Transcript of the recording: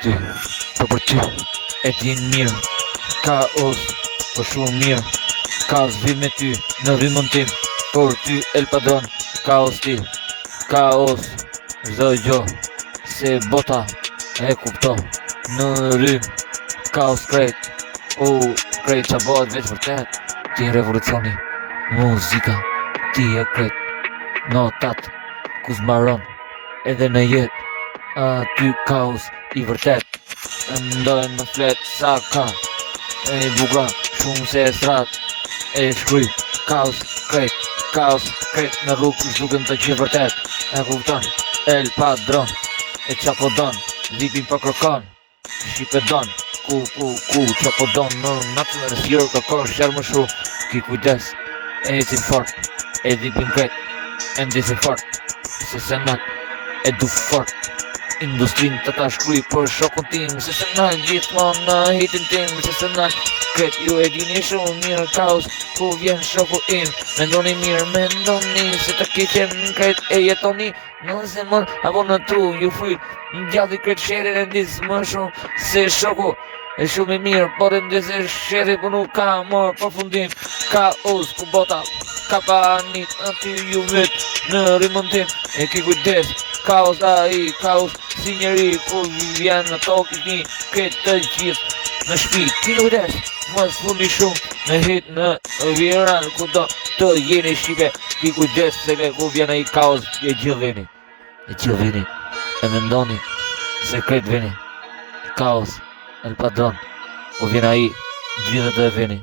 për ty, e din mirë, kaos, për shumë mirë, kaos vi me ty, në rrimën tim, për ty el padron, kaos ti, kaos, çdo gjë, se bota e kupto, në rrim, kaos krejt, krejt qa bëhet veç vërtet, ti revolucioni, muzika, ti e krejt, notat, ku zmaron, edhe në jet, aty kaos i vërtet, ndojnë më flet sa ka, e bugra shumë se e strat, e shkry, kaos krejt në rrugë zhduken të që vërtet, e kupton, el padron, e qa po don, lipin për kërkon, shqipe don, ku, qa po don, në natën e rësirë kërkon shërë më shu, ki kujdes, e ecim fort, e lipin krejt, e ndisin fort, se se nat, e du fort, industrin të ta shkruj për shokun tim, se se nal gjithmon në hitin tim, se se nal kret ju e dini shumë mirë kaos, ku vjen shoku im, mendoni mirë, mendoni se të keqen kret e jetoni, në zemër apo në tru ju fryt, në gjalli kret shere e ndis më shumë se shoku, e shumë i mirë, por e ndis e shere për nuk ka mor përfundim, kaos ku bota, ka panit aty ju myt, në rimën tim, e ki kujdes, kaos kaos, si njeri ku vjen në tokë i një këtë të gjithë në shpi, ki kujdes, mos fundi shumë në hit në viran ku do të jeni shqipe, ki kujdes se ku vjen ai kaos, e gjithë vini, e mendoni se këtë vini, kaos, el padron, ku vjen ai, gjithë të vini.